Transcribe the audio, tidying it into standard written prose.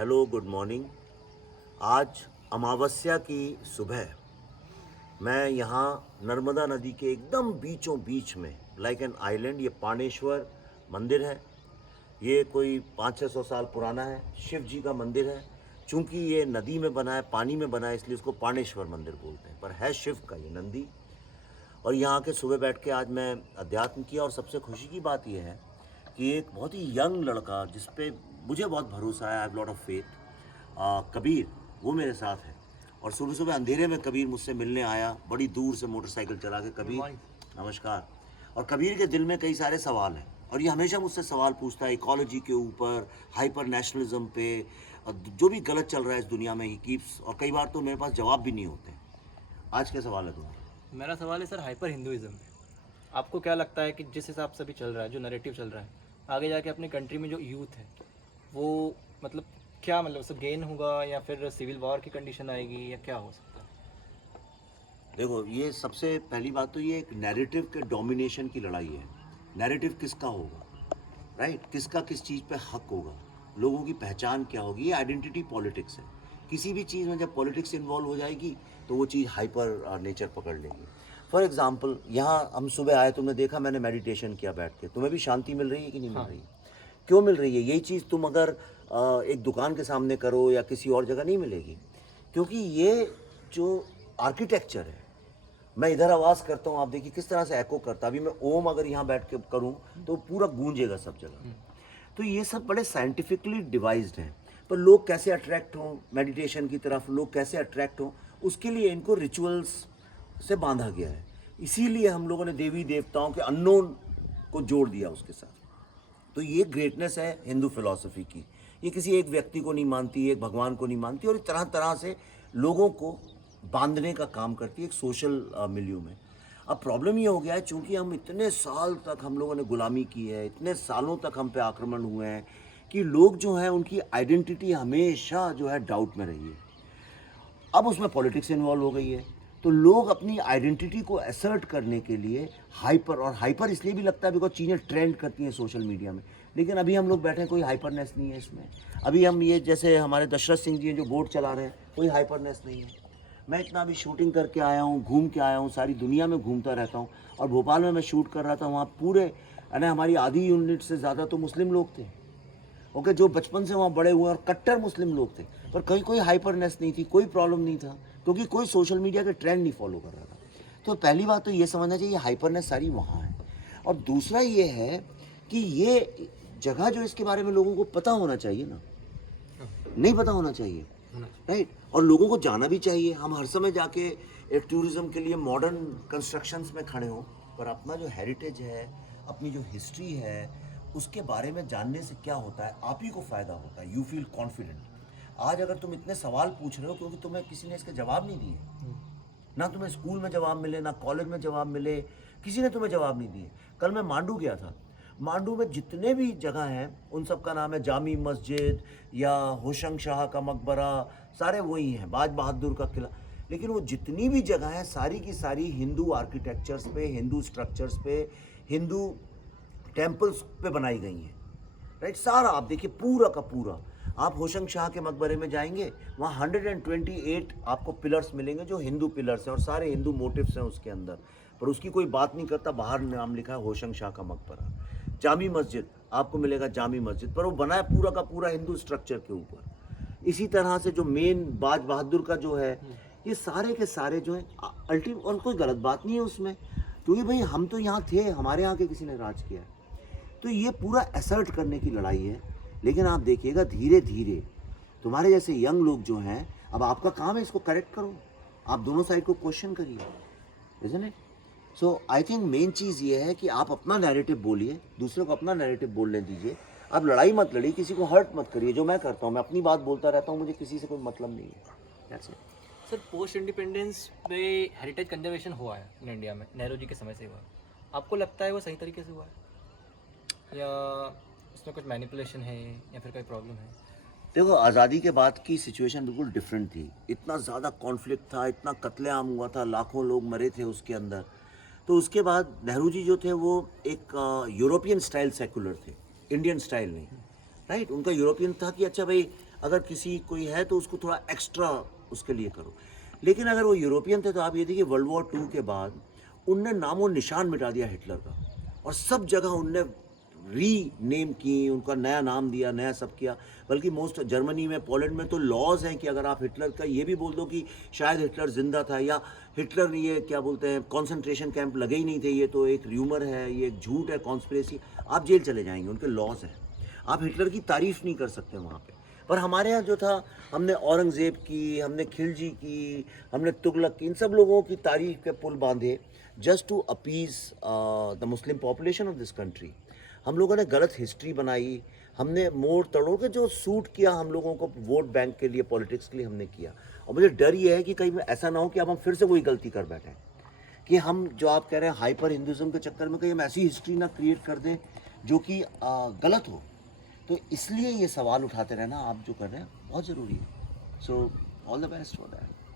Hello, good morning. आज अमावस्या की सुबह मैं यहाँ नर्मदा नदी के एकदम बीचों बीच में लाइक एन आइलैंड, ये पाणेश्वर मंदिर है। ये कोई 500-600 साल पुराना है, शिव जी का मंदिर है। चूँकि ये नदी में बना है, पानी में बना है, इसलिए इसको पाणेश्वर मंदिर बोलते हैं, पर है शिव का ये नंदी। और यहाँ के सुबह बैठ के आज मैं अध्यात्म किया, और सबसे खुशी की बात यह है कि एक बहुत ही यंग लड़का जिस पे मुझे बहुत भरोसा है, I have lot of faith, Kabir, वो मेरे साथ है। और सुबह सुबह अंधेरे में कबीर मुझसे मिलने आया, बड़ी दूर से मोटरसाइकिल चला के। कबीर नमस्कार। और कबीर के दिल में कई सारे सवाल हैं, और ये हमेशा मुझसे सवाल पूछता है इकोलॉजी के ऊपर, हाइपर नेशनलिज्म पे, और जो भी गलत चल रहा है इस दुनिया में ही कीप्स। और कई बार तो मेरे पास जवाब भी नहीं होते। आज क्या सवाल है तुम्हारा? मेरा सवाल है सर, हाइपर हिंदुइज्म पे आपको क्या लगता है कि जिस हिसाब से अभी चल रहा है, जो नैरेटिव चल रहा है, आगे जाके अपनी कंट्री में जो यूथ है वो मतलब क्या, मतलब सब गेन होगा या फिर सिविल वॉर की कंडीशन आएगी या क्या हो सकता है? देखो, ये सबसे पहली बात तो ये एक नैरेटिव के डोमिनेशन की लड़ाई है। नैरेटिव किसका होगा, राइट? किसका किस चीज़ पे हक होगा, लोगों की पहचान क्या होगी, ये आइडेंटिटी पॉलिटिक्स है। किसी भी चीज़ में जब पॉलिटिक्स इन्वॉल्व हो जाएगी तो वो चीज़ हाइपर नेचर पकड़ लेगी। फॉर एग्जांपल, यहाँ हम सुबह आए, तुमने देखा मैंने मेडिटेशन किया बैठ के, तुम्हें भी शांति मिल रही है कि नहीं मिल रही है? क्यों मिल रही है? यही चीज़ तुम अगर एक दुकान के सामने करो या किसी और जगह नहीं मिलेगी, क्योंकि ये जो आर्किटेक्चर है, मैं इधर आवाज़ करता हूँ, आप देखिए किस तरह से एको करता है। अभी मैं ओम अगर यहाँ बैठ के करूँ तो पूरा गूंजेगा सब जगह। तो ये सब बड़े साइंटिफिकली डिवाइस्ड हैं, पर लोग कैसे अट्रैक्ट हों मेडिटेशन की तरफ, लोग कैसे अट्रैक्ट हों, उसके लिए इनको रिचुअल्स से बांधा गया है। इसीलिए हम लोगों ने देवी देवताओं के अननोन को जोड़ दिया उसके साथ। तो ये ग्रेटनेस है हिंदू फिलॉसफी की। ये किसी एक व्यक्ति को नहीं मानती, एक भगवान को नहीं मानती, और तरह तरह से लोगों को बांधने का काम करती है एक सोशल मिलियो में। अब प्रॉब्लम ये हो गया है, चूँकि हम इतने साल तक हम लोगों ने गुलामी की है, इतने सालों तक हम पे आक्रमण हुए हैं, कि लोग जो हैं उनकी आइडेंटिटी हमेशा जो है डाउट में रही है। अब उसमें पॉलिटिक्स इन्वॉल्व हो गई है, तो लोग अपनी आइडेंटिटी को असर्ट करने के लिए हाइपर, और हाइपर इसलिए भी लगता है बिकॉज चीज़ें ट्रेंड करती हैं सोशल मीडिया में। लेकिन अभी हम लोग बैठे हैं, कोई हाइपरनेस नहीं है इसमें। अभी हम ये जैसे हमारे दशरथ सिंह जी हैं जो बोट चला रहे हैं, कोई हाइपरनेस नहीं है। मैं इतना अभी शूटिंग करके आया हूँ, घूम के आया हूँ, सारी दुनिया में घूमता रहता हूँ। और भोपाल में मैं शूट कर रहा था, वहाँ पूरे यानी हमारी आधी यूनिट से ज़्यादा तो मुस्लिम लोग थे, ओके, जो बचपन से वहाँ बड़े हुए और कट्टर मुस्लिम लोग थे। पर कहीं कोई हाइपरनेस नहीं थी, कोई प्रॉब्लम नहीं था, क्योंकि कोई सोशल मीडिया के ट्रेंड नहीं फॉलो कर रहा था। तो पहली बात तो ये समझना चाहिए हाइपरनेस सारी वहाँ है। और दूसरा ये है कि ये जगह जो इसके बारे में लोगों को पता होना चाहिए ना, नहीं पता होना चाहिए, राइट? और लोगों को जाना भी चाहिए। हम हर समय जाके एक टूरिज्म के लिए मॉडर्न कंस्ट्रक्शंस में खड़े हों, पर अपना जो हेरिटेज है, अपनी जो हिस्ट्री है, उसके बारे में जानने से क्या होता है, आप ही को फ़ायदा होता है। You feel confident. आज अगर तुम इतने सवाल पूछ रहे हो क्योंकि तुम्हें किसी ने इसके जवाब नहीं दिए, ना तुम्हें स्कूल में जवाब मिले, ना कॉलेज में जवाब मिले, किसी ने तुम्हें जवाब नहीं दिए। कल मैं मांडू गया था, मांडू में जितने भी जगह हैं उन सब का नाम है जामी मस्जिद या होशंग शाह का मकबरा, सारे वही हैं, बाज बहादुर का किला। लेकिन वो जितनी भी जगह हैं सारी की सारी हिंदू आर्किटेक्चर्स पे, हिंदू स्ट्रक्चर्स पे, हिंदू टेम्पल्स पे बनाई गई हैं, राइट? सारा आप देखिए पूरा का पूरा। आप होशंग शाह के मकबरे में जाएंगे, वहाँ 128 आपको पिलर्स मिलेंगे जो हिंदू पिलर्स हैं, और सारे हिंदू मोटिव्स हैं उसके अंदर, पर उसकी कोई बात नहीं करता। बाहर नाम लिखा है होशंग शाह का मकबरा। जामी मस्जिद आपको मिलेगा जामी मस्जिद, पर वो बना है पूरा का पूरा हिंदू स्ट्रक्चर के ऊपर। इसी तरह से जो मेन बाज बहादुर का जो है, ये सारे के सारे जो है अल्टीमेट, और कोई गलत बात नहीं है उसमें, क्योंकि भाई हम तो यहाँ थे, हमारे यहाँ के किसी ने राज किया है। तो ये पूरा असर्ट करने की लड़ाई है। लेकिन आप देखिएगा धीरे धीरे तुम्हारे जैसे यंग लोग जो हैं, अब आपका काम है इसको करेक्ट करो, आप दोनों साइड को क्वेश्चन करिए, isn't it? So I think main चीज़ ये है कि आप अपना नैरेटिव बोलिए, दूसरे को अपना नैरेटिव बोलने दीजिए। आप लड़ाई मत लड़िए, किसी को हर्ट मत करिए। जो मैं करता हूँ, मैं अपनी बात बोलता रहता हूँ, मुझे किसी से कोई मतलब नहीं है। That's it. Sir, post independence पे हेरिटेज कंजर्वेशन हुआ है इन इंडिया में, नेहरू जी के समय से हुआ है। आपको लगता है वो सही तरीके से हुआ है या उसमें कुछ मैनिपुलेशन है या फिर कोई प्रॉब्लम है? देखो, आज़ादी के बाद की सिचुएशन बिल्कुल डिफरेंट थी। इतना ज़्यादा कॉन्फ्लिक्ट था, इतना कत्लेआम हुआ था, लाखों लोग मरे थे उसके अंदर। तो उसके बाद नेहरू जी जो थे वो एक यूरोपियन स्टाइल सेकुलर थे, इंडियन स्टाइल नहीं, राइट। उनका यूरोपियन था कि अच्छा भाई अगर किसी कोई है तो उसको थोड़ा एक्स्ट्रा उसके लिए करो। लेकिन अगर वो यूरोपियन थे तो आप ये देखिए वर्ल्ड वॉर 2 के बाद उनने नामो निशान मिटा दिया हिटलर का, और सब जगह उनने रीनेम की, उनका नया नाम दिया, नया सब किया। बल्कि मोस्ट जर्मनी में, पोलैंड में तो लॉज हैं कि अगर आप हिटलर का ये भी बोल दो कि शायद हिटलर जिंदा था, या हिटलर ये क्या बोलते हैं कॉन्सेंट्रेशन कैंप लगे ही नहीं थे, ये तो एक र्यूमर है, ये एक झूठ है, कॉन्स्पिरेसी, आप जेल चले जाएंगे, उनके लॉज हैं। आप हिटलर की तारीफ नहीं कर सकते वहाँ पे। पर हमारे यहाँ जो था, हमने औरंगज़ेब की, हमने खिलजी की, हमने तुगलक की, इन सब लोगों की तारीफ के पुल बांधे just to appease the Muslim population of this country. हम लोगों ने गलत हिस्ट्री बनाई, हमने मोड़ तोड़ के जो सूट किया हम लोगों को वोट बैंक के लिए, पॉलिटिक्स के लिए हमने किया। और मुझे डर ये है कि कहीं ऐसा ना हो कि अब हम फिर से वही गलती कर बैठें, कि हम जो आप कह रहे हैं हाइपर हिंदुज़म के चक्कर में कहीं हम ऐसी हिस्ट्री ना क्रिएट कर दें जो कि गलत हो। तो इसलिए ये सवाल उठाते रहना आप जो कर रहे हैं बहुत ज़रूरी है। So all the best for that.